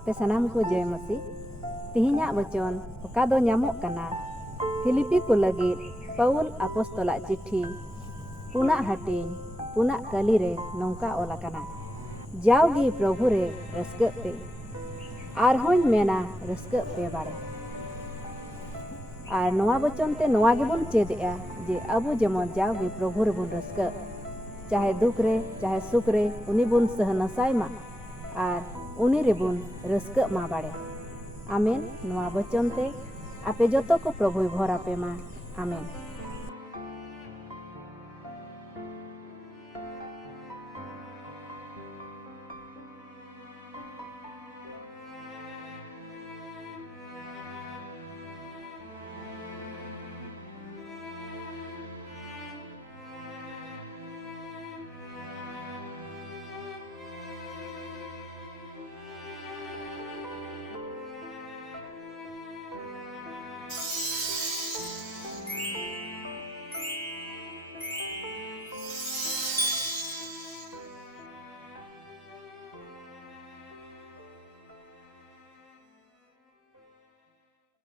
आपे सनाम को जय मसी तिहिना वचन ओका दो ᱧᱟᱢᱚᱜ ᱠᱟᱱᱟ फिलिपी को लगे पौल अपोस्तला चिट्ठी पुना हटिंग पुना कली रे नौका ओला कना जाओगी प्रभु रे रस्क पे आर होኝ मेना रस्क पे बारे आर नवा वचन ते नवा गेबुन चेदया जे अबु जेमन जाओगी प्रभु रे बुन रस्क चाहे दुख रे चाहे सुख रे उनी बुन सहनसाय मा आर उनी रे बुन रस्क मा बारे आमेन। नवा वचन ते आपे जतो को प्रभु भर आपे मा आमेन।